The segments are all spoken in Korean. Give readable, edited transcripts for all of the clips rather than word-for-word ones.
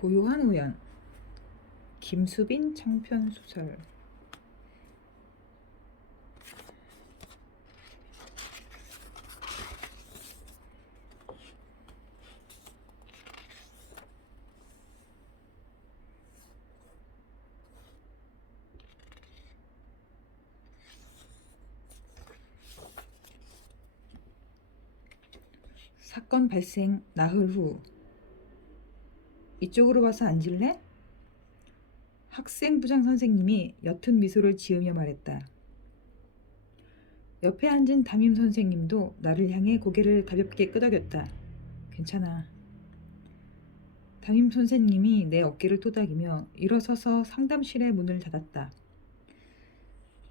고요한 우연. 김수빈 장편 소설. 사건 발생 나흘 후. 이쪽으로 와서 앉을래? 학생부장 선생님이 옅은 미소를 지으며 말했다. 옆에 앉은 담임 선생님도 나를 향해 고개를 가볍게 끄덕였다. 괜찮아. 담임 선생님이 내 어깨를 토닥이며 일어서서 상담실의 문을 닫았다.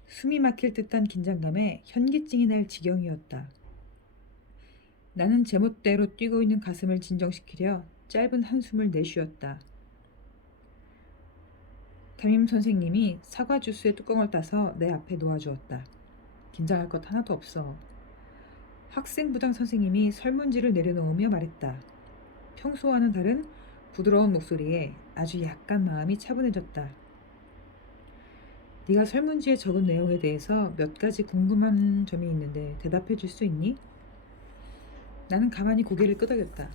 숨이 막힐 듯한 긴장감에 현기증이 날 지경이었다. 나는 제멋대로 뛰고 있는 가슴을 진정시키려 짧은 한숨을 내쉬었다. 담임 선생님이 사과 주스의 뚜껑을 따서 내 앞에 놓아주었다. 긴장할 것 하나도 없어. 학생부장 선생님이 설문지를 내려놓으며 말했다. 평소와는 다른 부드러운 목소리에 아주 약간 마음이 차분해졌다. 네가 설문지에 적은 내용에 대해서 몇 가지 궁금한 점이 있는데 대답해 줄 수 있니? 나는 가만히 고개를 끄덕였다.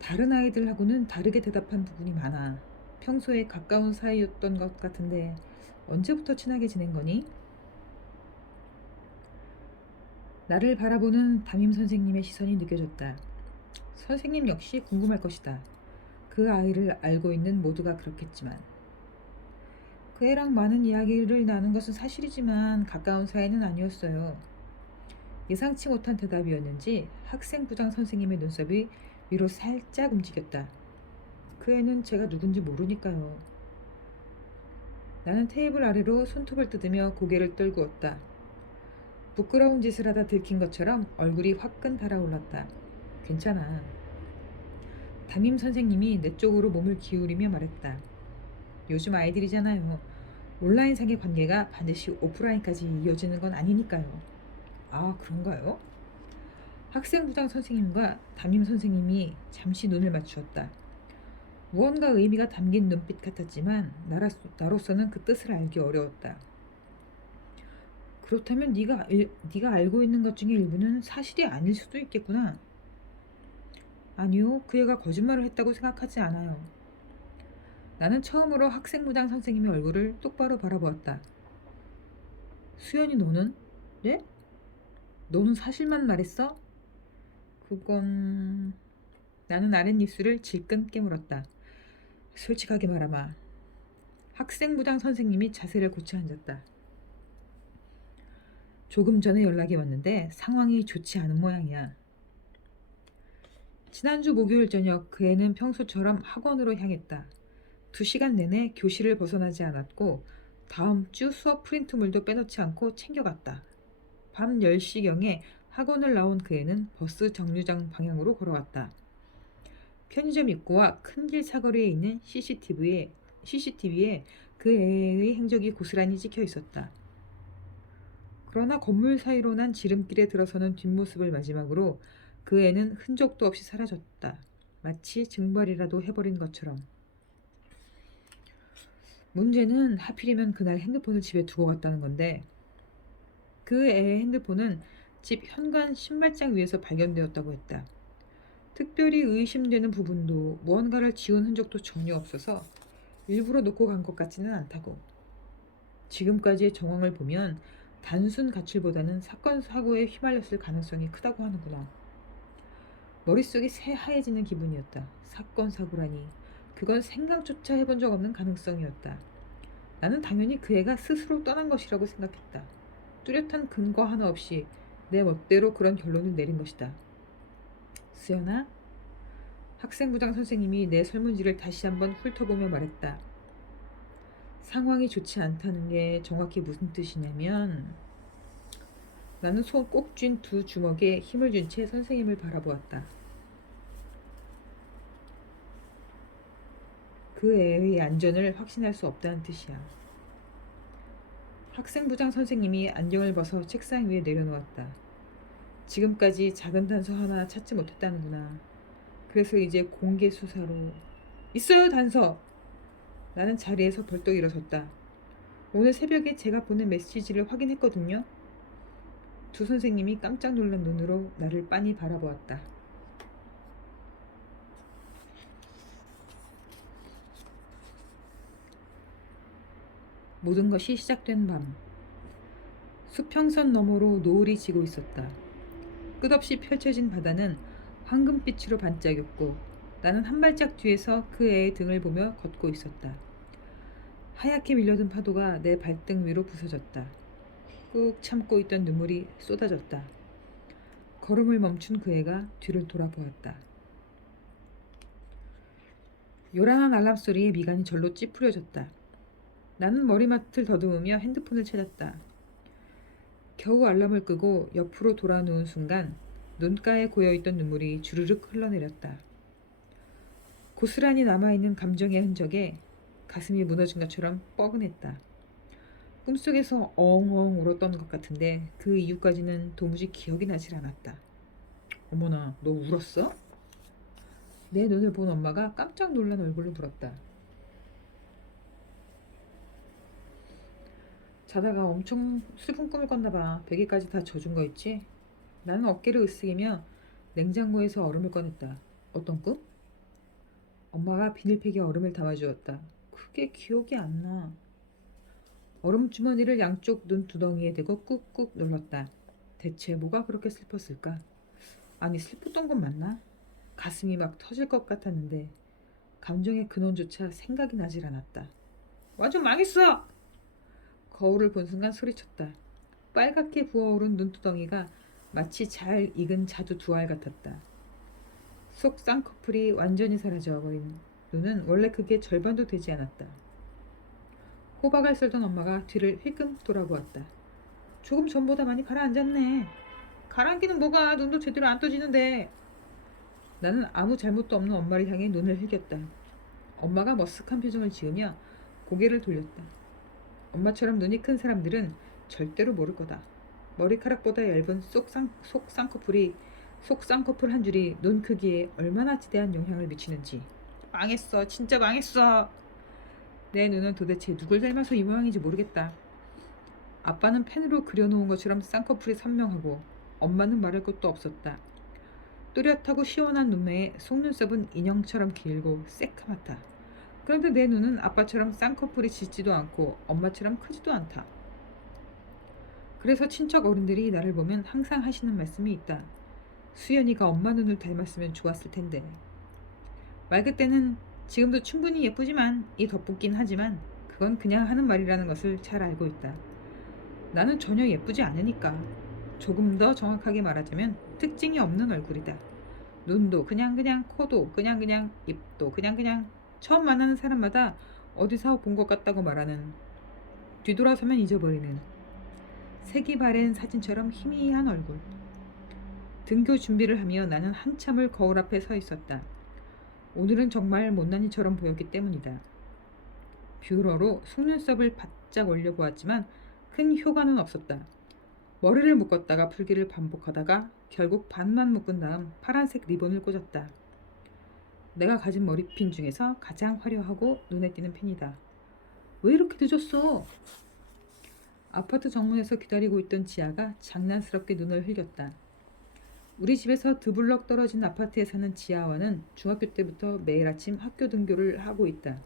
다른 아이들하고는 다르게 대답한 부분이 많아. 평소에 가까운 사이였던 것 같은데 언제부터 친하게 지낸 거니? 나를 바라보는 담임 선생님의 시선이 느껴졌다. 선생님 역시 궁금할 것이다. 그 아이를 알고 있는 모두가 그렇겠지만. 그 애랑 많은 이야기를 나눈 것은 사실이지만 가까운 사이는 아니었어요. 예상치 못한 대답이었는지 학생부장 선생님의 눈썹이 위로 살짝 움직였다. 그 애는 제가 누군지 모르니까요. 나는 테이블 아래로 손톱을 뜯으며 고개를 떨구었다. 부끄러운 짓을 하다 들킨 것처럼 얼굴이 화끈 달아올랐다. 괜찮아. 담임 선생님이 내 쪽으로 몸을 기울이며 말했다. 요즘 아이들이잖아요. 온라인상의 관계가 반드시 오프라인까지 이어지는 건 아니니까요. 아, 그런가요? 학생부장 선생님과 담임 선생님이 잠시 눈을 맞추었다. 무언가 의미가 담긴 눈빛 같았지만 나로서는 그 뜻을 알기 어려웠다. 그렇다면 네가 알고 있는 것 중에 일부는 사실이 아닐 수도 있겠구나. 아니요, 그 애가 거짓말을 했다고 생각하지 않아요. 나는 처음으로 학생부장 선생님의 얼굴을 똑바로 바라보았다. 수연이 너는? 네? 너는 사실만 말했어? 그건... 나는 아랫입술을 질끈 깨물었다. 솔직하게 말하마. 학생부장 선생님이 자세를 고쳐 앉았다. 조금 전에 연락이 왔는데 상황이 좋지 않은 모양이야. 지난주 목요일 저녁 그 애는 평소처럼 학원으로 향했다. 2시간 내내 교실을 벗어나지 않았고 다음 주 수업 프린트물도 빼놓지 않고 챙겨갔다. 밤 10시경에 학원을 나온 그 애는 버스 정류장 방향으로 걸어왔다. 편의점 입구와 큰 길 사거리에 있는 CCTV에 그 애의 행적이 고스란히 찍혀 있었다. 그러나 건물 사이로 난 지름길에 들어서는 뒷모습을 마지막으로 그 애는 흔적도 없이 사라졌다. 마치 증발이라도 해버린 것처럼. 문제는 하필이면 그날 핸드폰을 집에 두고 갔다는 건데 그 애의 핸드폰은 집 현관 신발장 위에서 발견되었다고 했다. 특별히 의심되는 부분도 무언가를 지운 흔적도 전혀 없어서 일부러 놓고 간 것 같지는 않다고. 지금까지의 정황을 보면 단순 가출보다는 사건 사고에 휘말렸을 가능성이 크다고 하는구나. 머릿속이 새하얘지는 기분이었다. 사건 사고라니. 그건 생각조차 해본 적 없는 가능성이었다. 나는 당연히 그 애가 스스로 떠난 것이라고 생각했다. 뚜렷한 근거 하나 없이 내 멋대로 그런 결론을 내린 것이다. 수연아? 학생부장 선생님이 내 설문지를 다시 한번 훑어보며 말했다. 상황이 좋지 않다는 게 정확히 무슨 뜻이냐면 나는 손 꼭 쥔 두 주먹에 힘을 준 채 선생님을 바라보았다. 그 애의 안전을 확신할 수 없다는 뜻이야. 학생부장 선생님이 안경을 벗어 책상 위에 내려놓았다. 지금까지 작은 단서 하나 찾지 못했다는구나. 그래서 이제 공개 수사로 있어요 단서. 나는 자리에서 벌떡 일어섰다. 오늘 새벽에 제가 보낸 메시지를 확인했거든요. 두 선생님이 깜짝 놀란 눈으로 나를 빤히 바라보았다. 모든 것이 시작된 밤. 수평선 너머로 노을이 지고 있었다. 끝없이 펼쳐진 바다는 황금빛으로 반짝였고 나는 한 발짝 뒤에서 그 애의 등을 보며 걷고 있었다. 하얗게 밀려든 파도가 내 발등 위로 부서졌다. 꾹 참고 있던 눈물이 쏟아졌다. 걸음을 멈춘 그 애가 뒤를 돌아보았다. 요란한 알람 소리에 미간이 절로 찌푸려졌다. 나는 머리맡을 더듬으며 핸드폰을 찾았다. 겨우 알람을 끄고 옆으로 돌아 누운 순간 눈가에 고여있던 눈물이 주르륵 흘러내렸다. 고스란히 남아있는 감정의 흔적에 가슴이 무너진 것처럼 뻐근했다. 꿈속에서 엉엉 울었던 것 같은데 그 이유까지는 도무지 기억이 나질 않았다. 어머나, 너 울었어? 내 눈을 본 엄마가 깜짝 놀란 얼굴로 물었다. 자다가 엄청 슬픈 꿈을 꿨나 봐. 베개까지 다 젖은 거 있지? 나는 어깨를 으쓱이며 냉장고에서 얼음을 꺼냈다. 어떤 꿈? 엄마가 비닐팩에 얼음을 담아주었다. 그게 기억이 안 나. 얼음 주머니를 양쪽 눈두덩이에 대고 꾹꾹 눌렀다. 대체 뭐가 그렇게 슬펐을까? 아니, 슬펐던 건 맞나? 가슴이 막 터질 것 같았는데 감정의 근원조차 생각이 나질 않았다. 완전 망했어! 거울을 본 순간 소리쳤다. 빨갛게 부어오른 눈두덩이가 마치 잘 익은 자두 두 알 같았다. 속 쌍꺼풀이 완전히 사라져버린 눈은 원래 그게 절반도 되지 않았다. 호박을 썰던 엄마가 뒤를 힐끔 돌아보았다. 조금 전보다 많이 가라앉았네. 가라앉기는 뭐가, 눈도 제대로 안 떠지는데. 나는 아무 잘못도 없는 엄마를 향해 눈을 흘겼다. 엄마가 머쓱한 표정을 지으며 고개를 돌렸다. 엄마처럼 눈이 큰 사람들은 절대로 모를 거다. 머리카락보다 얇은 속 쌍꺼풀 한 줄이 눈 크기에 얼마나 지대한 영향을 미치는지. 망했어. 진짜 망했어. 내 눈은 도대체 누굴 닮아서 이 모양인지 모르겠다. 아빠는 펜으로 그려놓은 것처럼 쌍꺼풀이 선명하고 엄마는 말할 것도 없었다. 또렷하고 시원한 눈매에 속눈썹은 인형처럼 길고 새카맣다. 그런데 내 눈은 아빠처럼 쌍꺼풀이 짙지도 않고 엄마처럼 크지도 않다. 그래서 친척 어른들이 나를 보면 항상 하시는 말씀이 있다. 수연이가 엄마 눈을 닮았으면 좋았을 텐데. 말 그때는 지금도 충분히 예쁘지만 이 덧붙긴 하지만 그건 그냥 하는 말이라는 것을 잘 알고 있다. 나는 전혀 예쁘지 않으니까. 조금 더 정확하게 말하자면 특징이 없는 얼굴이다. 눈도 그냥 코도 그냥 입도 그냥 처음 만나는 사람마다 어디서 본 것 같다고 말하는, 뒤돌아서면 잊어버리는 색이 바랜 사진처럼 희미한 얼굴. 등교 준비를 하며 나는 한참을 거울 앞에 서 있었다. 오늘은 정말 못난이처럼 보였기 때문이다. 뷰러로 속눈썹을 바짝 올려보았지만 큰 효과는 없었다. 머리를 묶었다가 풀기를 반복하다가 결국 반만 묶은 다음 파란색 리본을 꽂았다. 내가 가진 머리핀 중에서 가장 화려하고 눈에 띄는 핀이다. 왜 이렇게 늦었어? 아파트 정문에서 기다리고 있던 지아가 장난스럽게 눈을 흘겼다. 우리 집에서 두 블럭 떨어진 아파트에 사는 지아와는 중학교 때부터 매일 아침 학교 등교를 하고 있다.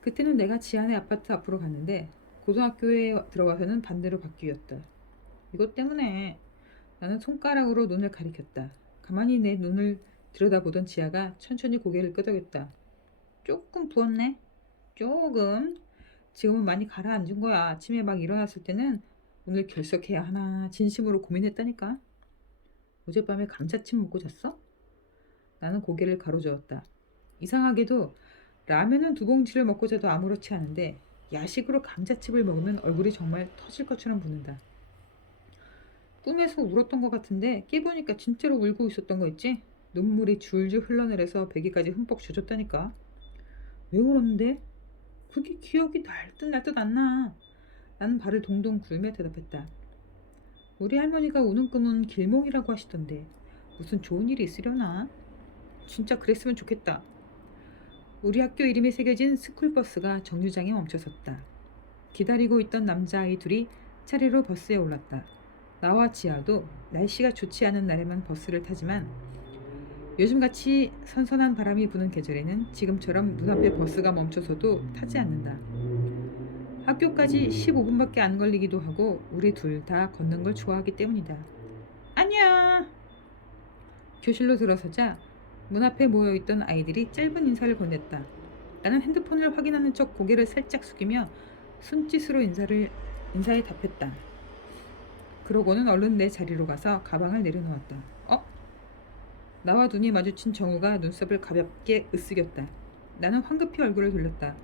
그때는 내가 지아네 아파트 앞으로 갔는데 고등학교에 들어가서는 반대로 바뀌었다. 이것 때문에. 나는 손가락으로 눈을 가리켰다. 가만히 내 눈을 들여다보던 지아가 천천히 고개를 끄덕였다. 조금 부었네? 조금? 지금은 많이 가라앉은 거야. 아침에 막 일어났을 때는 오늘 결석해야 하나 진심으로 고민했다니까. 어젯밤에 감자칩 먹고 잤어? 나는 고개를 가로저었다. 이상하게도 라면은 2봉지를 먹고 자도 아무렇지 않은데 야식으로 감자칩을 먹으면 얼굴이 정말 터질 것처럼 붓는다. 꿈에서 울었던 것 같은데 깨보니까 진짜로 울고 있었던 거 있지? 눈물이 줄줄 흘러내려서 베개까지 흠뻑 젖었다니까. 왜 울었는데? 그게 기억이 날 듯 안 나. 나는 발을 동동 굴며 대답했다. 우리 할머니가 우는 꿈은 길몽이라고 하시던데 무슨 좋은 일이 있으려나? 진짜 그랬으면 좋겠다. 우리 학교 이름이 새겨진 스쿨버스가 정류장에 멈춰섰다. 기다리고 있던 남자아이 둘이 차례로 버스에 올랐다. 나와 지아도 날씨가 좋지 않은 날에만 버스를 타지만 요즘같이 선선한 바람이 부는 계절에는 지금처럼 눈앞에 버스가 멈춰서도 타지 않는다. 학교까지 15분밖에 안 걸리기도 하고 우리 둘 다 걷는 걸 좋아하기 때문이다. 안녕! 교실로 들어서자 문 앞에 모여있던 아이들이 짧은 인사를 건넸다. 나는 핸드폰을 확인하는 척 고개를 살짝 숙이며 손짓으로 인사에 답했다. 그러고는 얼른 내 자리로 가서 가방을 내려놓았다. 나와 눈이 마주친 정우가 눈썹을 가볍게 으쓱였다. 나는 황급히 얼굴을 돌렸다.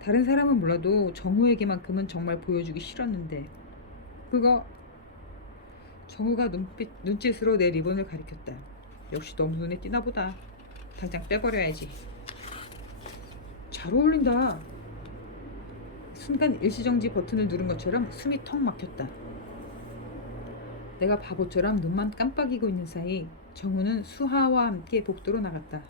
다른 사람은 몰라도 정우에게만큼은 정말 보여주기 싫었는데 그거. 정우가 눈짓으로 내 리본을 가리켰다. 역시 너무 눈에 띄나 보다. 당장 빼버려야지. 잘 어울린다. 순간 일시정지 버튼을 누른 것처럼 숨이 턱 막혔다. 내가 바보처럼 눈만 깜빡이고 있는 사이 정우는 수하와 함께 복도로 나갔다.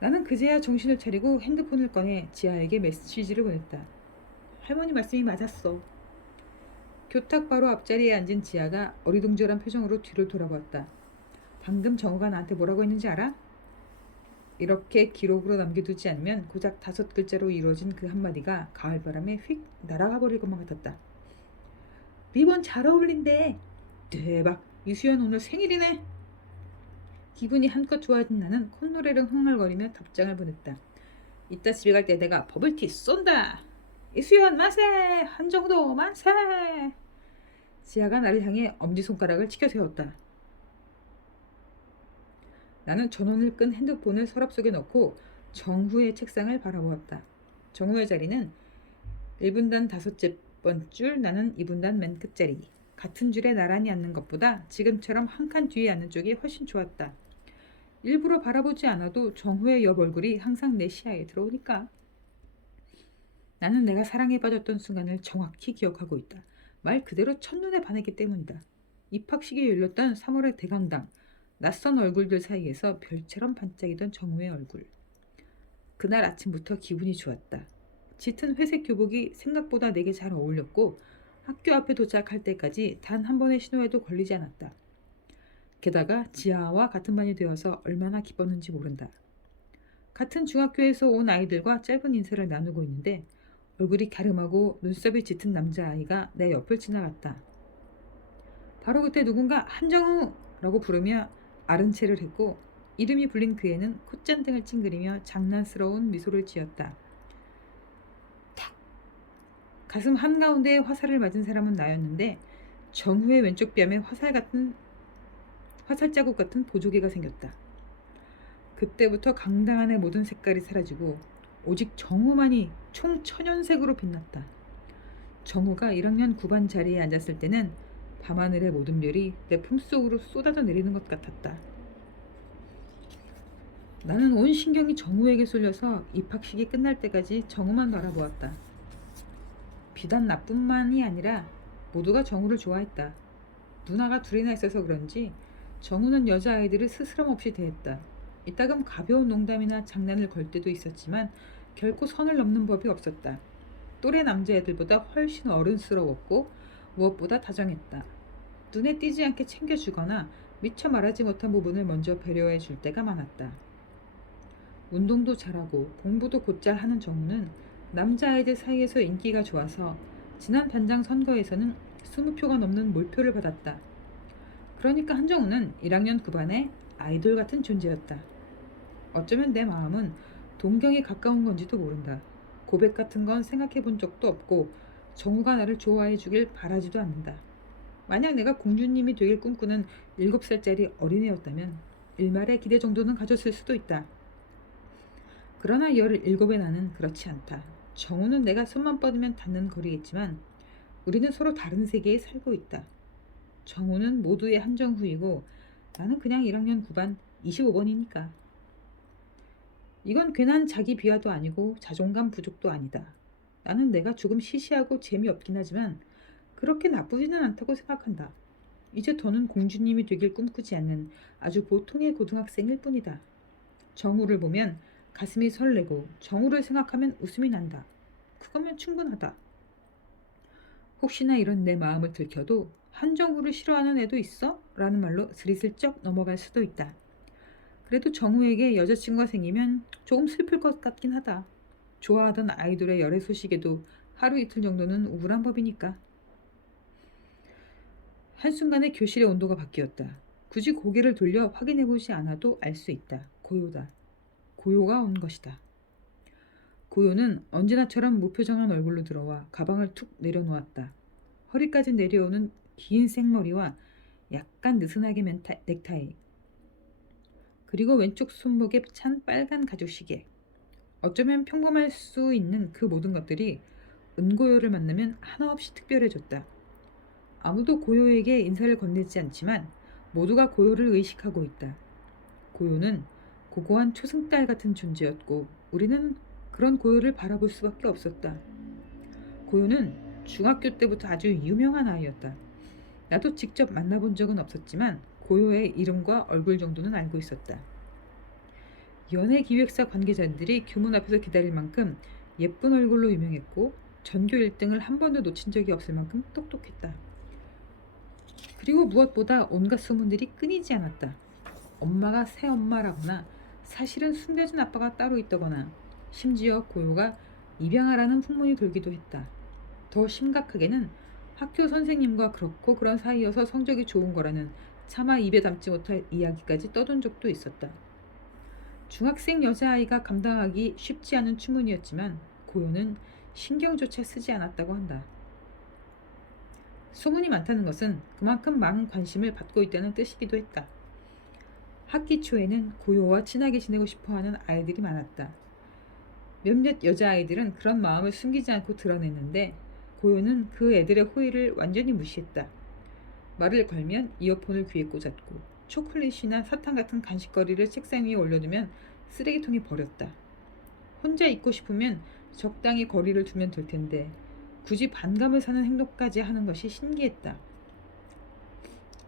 나는 그제야 정신을 차리고 핸드폰을 꺼내 지아에게 메시지를 보냈다. 할머니 말씀이 맞았어. 교탁 바로 앞자리에 앉은 지아가 어리둥절한 표정으로 뒤를 돌아보았다. 방금 정우가 나한테 뭐라고 했는지 알아? 이렇게 기록으로 남겨두지 않으면 고작 5글자로 이루어진 그 한마디가 가을바람에 휙 날아가 버릴 것만 같았다. 리본 잘 어울린대. 대박. 유수연 오늘 생일이네. 기분이 한껏 좋아진 나는 콧노래를 흥얼거리며 답장을 보냈다. 이따 집에 갈 때 내가 버블티 쏜다. 이수연 만세! 한정도 만세! 지아가 나를 향해 엄지손가락을 치켜 세웠다. 나는 전원을 끈 핸드폰을 서랍 속에 넣고 정후의 책상을 바라보았다. 정후의 자리는 1분단 5번 줄, 나는 2분단 맨 끝자리. 같은 줄에 나란히 앉는 것보다 지금처럼 한 칸 뒤에 앉는 쪽이 훨씬 좋았다. 일부러 바라보지 않아도 정후의 옆 얼굴이 항상 내 시야에 들어오니까. 나는 내가 사랑에 빠졌던 순간을 정확히 기억하고 있다. 말 그대로 첫눈에 반했기 때문이다. 입학식이 열렸던 3월의 대강당. 낯선 얼굴들 사이에서 별처럼 반짝이던 정우의 얼굴. 그날 아침부터 기분이 좋았다. 짙은 회색 교복이 생각보다 내게 잘 어울렸고 학교 앞에 도착할 때까지 단 한 번의 신호에도 걸리지 않았다. 게다가 지아와 같은 반이 되어서 얼마나 기뻤는지 모른다. 같은 중학교에서 온 아이들과 짧은 인사를 나누고 있는데 얼굴이 갸름하고 눈썹이 짙은 남자아이가 내 옆을 지나갔다. 바로 그때 누군가 한정우! 라고 부르며 아른 체를 했고 이름이 불린 그 애는 콧잔등을 찡그리며 장난스러운 미소를 지었다. 탁! 가슴 한가운데에 화살을 맞은 사람은 나였는데 정후의 왼쪽 뺨에 화살 자국 같은 보조개가 생겼다. 그때부터 강당 안의 모든 색깔이 사라지고 오직 정후만이 총 천연색으로 빛났다. 정후가 1학년 9반 자리에 앉았을 때는 밤하늘의 모든 별이 내 품속으로 쏟아져 내리는 것 같았다. 나는 온 신경이 정우에게 쏠려서 입학식이 끝날 때까지 정우만 바라보았다. 비단 나뿐만이 아니라 모두가 정우를 좋아했다. 누나가 둘이나 있어서 그런지 정우는 여자아이들을 스스럼 없이 대했다. 이따금 가벼운 농담이나 장난을 걸 때도 있었지만 결코 선을 넘는 법이 없었다. 또래 남자애들보다 훨씬 어른스러웠고 무엇보다 다정했다. 눈에 띄지 않게 챙겨주거나 미처 말하지 못한 부분을 먼저 배려해 줄 때가 많았다. 운동도 잘하고 공부도 곧잘 하는 정우는 남자아이들 사이에서 인기가 좋아서 지난 반장 선거에서는 20표가 넘는 몰표를 받았다. 그러니까 한정우는 1학년 9반의 아이돌 같은 존재였다. 어쩌면 내 마음은 동경에 가까운 건지도 모른다. 고백 같은 건 생각해 본 적도 없고 정우가 나를 좋아해 주길 바라지도 않는다. 만약 내가 공주님이 되길 꿈꾸는 7살짜리 어린애였다면 일말의 기대 정도는 가졌을 수도 있다. 그러나 17의 나는 그렇지 않다. 정우는 내가 손만 뻗으면 닿는 거리겠지만 우리는 서로 다른 세계에 살고 있다. 정우는 모두의 한정후이고 나는 그냥 1학년 9반 25번이니까. 이건 괜한 자기 비하도 아니고 자존감 부족도 아니다. 나는 내가 조금 시시하고 재미없긴 하지만 그렇게 나쁘지는 않다고 생각한다. 이제 더는 공주님이 되길 꿈꾸지 않는 아주 보통의 고등학생일 뿐이다. 정우를 보면 가슴이 설레고 정우를 생각하면 웃음이 난다. 그거면 충분하다. 혹시나 이런 내 마음을 들켜도 한정우를 싫어하는 애도 있어? 라는 말로 스리슬쩍 넘어갈 수도 있다. 그래도 정우에게 여자친구가 생기면 조금 슬플 것 같긴 하다. 좋아하던 아이돌의 열애 소식에도 하루 이틀 정도는 우울한 법이니까. 한순간에 교실의 온도가 바뀌었다. 굳이 고개를 돌려 확인해보지 않아도 알 수 있다. 고요다. 고요가 온 것이다. 고요는 언제나처럼 무표정한 얼굴로 들어와 가방을 툭 내려놓았다. 허리까지 내려오는 긴 생머리와 약간 느슨하게 맨 넥타이, 그리고 왼쪽 손목에 찬 빨간 가죽 시계. 어쩌면 평범할 수 있는 그 모든 것들이 은고요를 만나면 하나없이 특별해졌다. 아무도 고요에게 인사를 건네지 않지만 모두가 고요를 의식하고 있다. 고요는 고고한 초승달 같은 존재였고 우리는 그런 고요를 바라볼 수밖에 없었다. 고요는 중학교 때부터 아주 유명한 아이였다. 나도 직접 만나본 적은 없었지만 고요의 이름과 얼굴 정도는 알고 있었다. 연예기획사 관계자들이 교문 앞에서 기다릴 만큼 예쁜 얼굴로 유명했고 전교 1등을 한 번도 놓친 적이 없을 만큼 똑똑했다. 그리고 무엇보다 온갖 소문들이 끊이지 않았다. 엄마가 새엄마라거나 사실은 숨겨진 아빠가 따로 있다거나 심지어 고요가 입양하라는 풍문이 돌기도 했다. 더 심각하게는 학교 선생님과 그렇고 그런 사이여서 성적이 좋은 거라는 차마 입에 담지 못할 이야기까지 떠돈 적도 있었다. 중학생 여자아이가 감당하기 쉽지 않은 추문이었지만 고요는 신경조차 쓰지 않았다고 한다. 소문이 많다는 것은 그만큼 많은 관심을 받고 있다는 뜻이기도 했다. 학기 초에는 고요와 친하게 지내고 싶어하는 아이들이 많았다. 몇몇 여자아이들은 그런 마음을 숨기지 않고 드러냈는데 고요는 그 애들의 호의를 완전히 무시했다. 말을 걸면 이어폰을 귀에 꽂았고 초콜릿이나 사탕 같은 간식거리를 책상 위에 올려두면 쓰레기통에 버렸다. 혼자 있고 싶으면 적당히 거리를 두면 될 텐데 굳이 반감을 사는 행동까지 하는 것이 신기했다.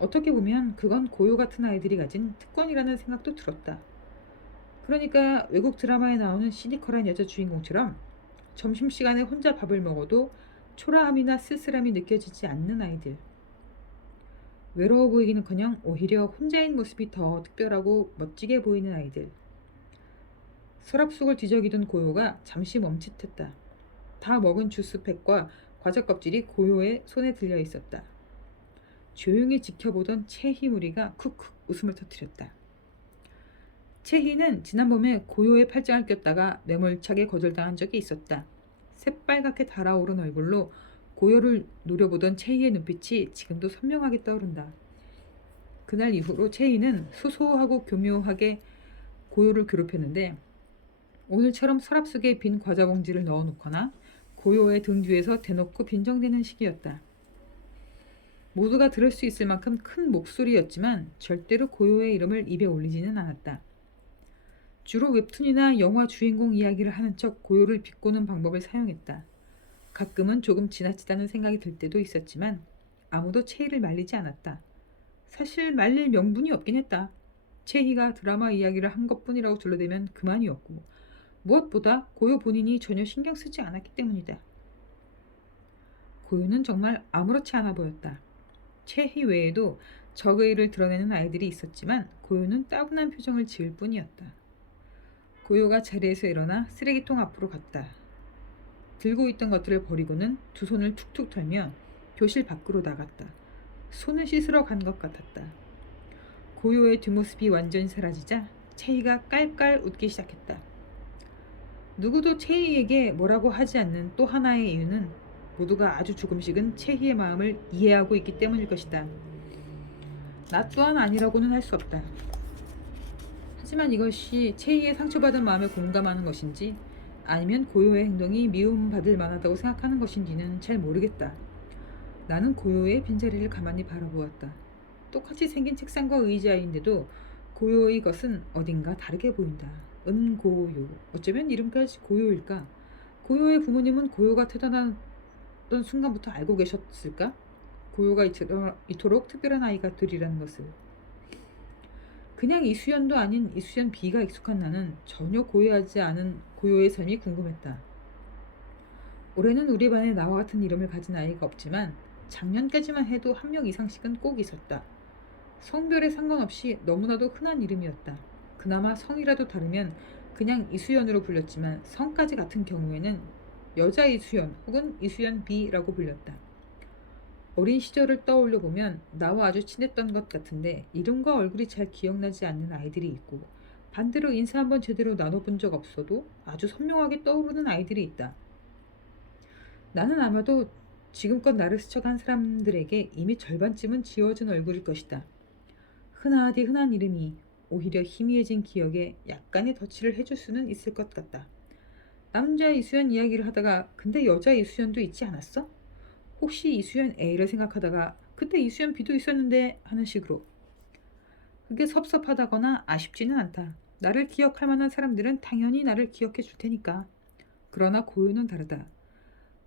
어떻게 보면 그건 고요 같은 아이들이 가진 특권이라는 생각도 들었다. 그러니까 외국 드라마에 나오는 시니컬한 여자 주인공처럼 점심시간에 혼자 밥을 먹어도 초라함이나 쓸쓸함이 느껴지지 않는 아이들. 외로워 보이기는커녕 오히려 혼자인 모습이 더 특별하고 멋지게 보이는 아이들. 서랍 속을 뒤적이던 고요가 잠시 멈칫했다. 다 먹은 주스팩과 과자 껍질이 고요의 손에 들려 있었다. 조용히 지켜보던 채희 무리가 쿡쿡 웃음을 터뜨렸다. 채희는 지난 봄에 고요의 팔짱을 꼈다가 매몰차게 거절당한 적이 있었다. 새빨갛게 달아오른 얼굴로 고요를 노려보던 채희의 눈빛이 지금도 선명하게 떠오른다. 그날 이후로 채희는 소소하고 교묘하게 고요를 괴롭혔는데 오늘처럼 서랍 속에 빈 과자 봉지를 넣어놓거나 고요의 등 뒤에서 대놓고 빈정대는 시기였다. 모두가 들을 수 있을 만큼 큰 목소리였지만 절대로 고요의 이름을 입에 올리지는 않았다. 주로 웹툰이나 영화 주인공 이야기를 하는 척 고요를 비꼬는 방법을 사용했다. 가끔은 조금 지나치다는 생각이 들 때도 있었지만 아무도 채희를 말리지 않았다. 사실 말릴 명분이 없긴 했다. 채희가 드라마 이야기를 한 것뿐이라고 둘러대면 그만이었고 무엇보다 고요 본인이 전혀 신경 쓰지 않았기 때문이다. 고요는 정말 아무렇지 않아 보였다. 채희 외에도 적의를 드러내는 아이들이 있었지만 고요는 따분한 표정을 지을 뿐이었다. 고요가 자리에서 일어나 쓰레기통 앞으로 갔다. 들고 있던 것들을 버리고는 두 손을 툭툭 털며 교실 밖으로 나갔다. 손을 씻으러 간 것 같았다. 고요의 뒷모습이 완전히 사라지자 채희가 깔깔 웃기 시작했다. 누구도 채희에게 뭐라고 하지 않는 또 하나의 이유는 모두가 아주 조금씩은 채희의 마음을 이해하고 있기 때문일 것이다. 나 또한 아니라고는 할 수 없다. 하지만 이것이 채희의 상처받은 마음에 공감하는 것인지 아니면 고요의 행동이 미움받을 만하다고 생각하는 것인지는 잘 모르겠다. 나는 고요의 빈자리를 가만히 바라보았다. 똑같이 생긴 책상과 의자인데도 고요의 것은 어딘가 다르게 보인다. 은고요. 어쩌면 이름까지 고요일까? 고요의 부모님은 고요가 태어났던 순간부터 알고 계셨을까? 고요가 이토록 특별한 아이가 되리라는 것을. 그냥 이수연도 아닌 이수연 B가 익숙한 나는 전혀 고요하지 않은 고요의 삶이 궁금했다. 올해는 우리 반에 나와 같은 이름을 가진 아이가 없지만 작년까지만 해도 한 명 이상씩은 꼭 있었다. 성별에 상관없이 너무나도 흔한 이름이었다. 그나마 성이라도 다르면 그냥 이수연으로 불렸지만 성까지 같은 경우에는 여자 이수연 혹은 이수연 B라고 불렸다. 어린 시절을 떠올려 보면 나와 아주 친했던 것 같은데 이름과 얼굴이 잘 기억나지 않는 아이들이 있고, 반대로 인사 한번 제대로 나눠본 적 없어도 아주 선명하게 떠오르는 아이들이 있다. 나는 아마도 지금껏 나를 스쳐간 사람들에게 이미 절반쯤은 지워진 얼굴일 것이다. 흔하디 흔한 이름이 오히려 희미해진 기억에 약간의 덧칠을 해줄 수는 있을 것 같다. 남자 이수연 이야기를 하다가 근데 여자 이수연도 있지 않았어? 혹시 이수연 A를 생각하다가 그때 이수연 B도 있었는데 하는 식으로. 그게 섭섭하다거나 아쉽지는 않다. 나를 기억할 만한 사람들은 당연히 나를 기억해 줄 테니까. 그러나 고요는 다르다.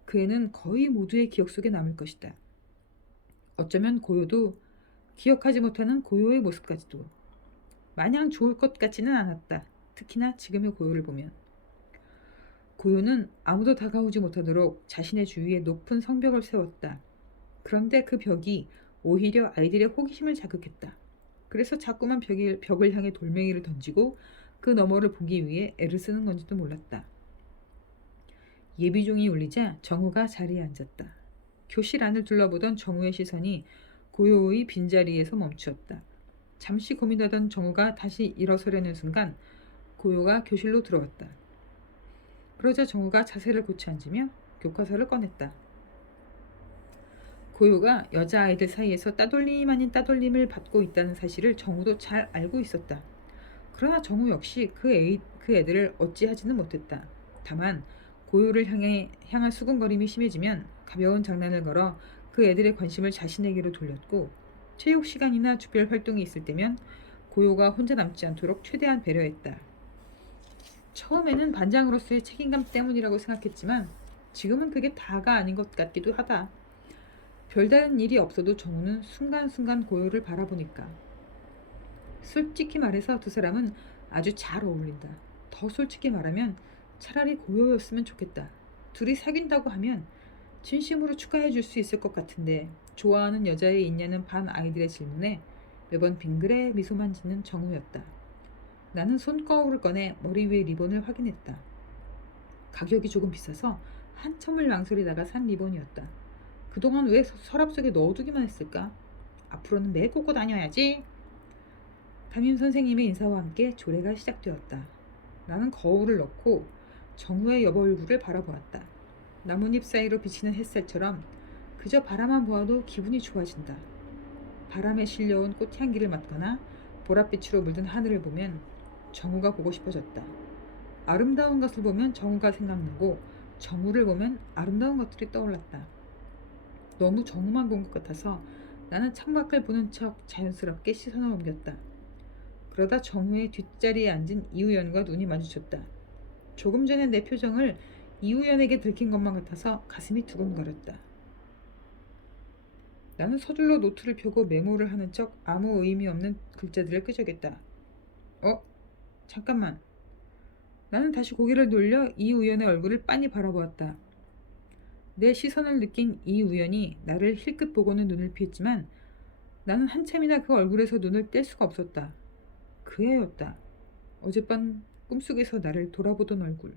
그 애는 거의 모두의 기억 속에 남을 것이다. 어쩌면 고요도 기억하지 못하는 고요의 모습까지도 마냥 좋을 것 같지는 않았다. 특히나 지금의 고요를 보면. 고요는 아무도 다가오지 못하도록 자신의 주위에 높은 성벽을 세웠다. 그런데 그 벽이 오히려 아이들의 호기심을 자극했다. 그래서 자꾸만 벽을 향해 돌멩이를 던지고 그 너머를 보기 위해 애를 쓰는 건지도 몰랐다. 예비종이 울리자 정우가 자리에 앉았다. 교실 안을 둘러보던 정우의 시선이 고요의 빈자리에서 멈추었다. 잠시 고민하던 정우가 다시 일어서려는 순간 고요가 교실로 들어왔다. 그러자 정우가 자세를 고쳐 앉으며 교과서를 꺼냈다. 고요가 여자아이들 사이에서 따돌림 아닌 따돌림을 받고 있다는 사실을 정우도 잘 알고 있었다. 그러나 정우 역시 그 애들을 어찌하지는 못했다. 다만 고요를 향한 수근거림이 심해지면 가벼운 장난을 걸어 그 애들의 관심을 자신에게로 돌렸고, 체육 시간이나 주별 활동이 있을 때면 고요가 혼자 남지 않도록 최대한 배려했다. 처음에는 반장으로서의 책임감 때문이라고 생각했지만 지금은 그게 다가 아닌 것 같기도 하다. 별다른 일이 없어도 정우는 순간순간 고요를 바라보니까. 솔직히 말해서 두 사람은 아주 잘 어울린다. 더 솔직히 말하면 차라리 고요였으면 좋겠다. 둘이 사귄다고 하면 진심으로 축하해 줄 수 있을 것 같은데 좋아하는 여자애 있냐는 반 아이들의 질문에 매번 빙그레 미소만 짓는 정우였다. 나는 손거울을 꺼내 머리 위에 리본을 확인했다. 가격이 조금 비싸서 한참을 망설이다가 산 리본이었다. 그동안 왜 서랍 속에 넣어두기만 했을까? 앞으로는 매일 꽂고 다녀야지. 담임 선생님의 인사와 함께 조례가 시작되었다. 나는 거울을 넣고 정우의 여보 얼굴을 바라보았다. 나뭇잎 사이로 비치는 햇살처럼 그저 바라만 보아도 기분이 좋아진다. 바람에 실려온 꽃향기를 맡거나 보랏빛으로 물든 하늘을 보면 정우가 보고 싶어졌다. 아름다운 것을 보면 정우가 생각나고 정우를 보면 아름다운 것들이 떠올랐다. 너무 정우만 본 것 같아서 나는 창밖을 보는 척 자연스럽게 시선을 옮겼다. 그러다 정우의 뒷자리에 앉은 이우연과 눈이 마주쳤다. 조금 전에 내 표정을 이우연에게 들킨 것만 같아서 가슴이 두근거렸다. 나는 서둘러 노트를 펴고 메모를 하는 척 아무 의미 없는 글자들을 끄적였다. 잠깐만. 나는 다시 고개를 돌려 이우연의 얼굴을 빤히 바라보았다. 내 시선을 느낀 이우연이 나를 힐끗 보고는 눈을 피했지만 나는 한참이나 그 얼굴에서 눈을 뗄 수가 없었다. 그 애였다. 어젯밤 꿈속에서 나를 돌아보던 얼굴.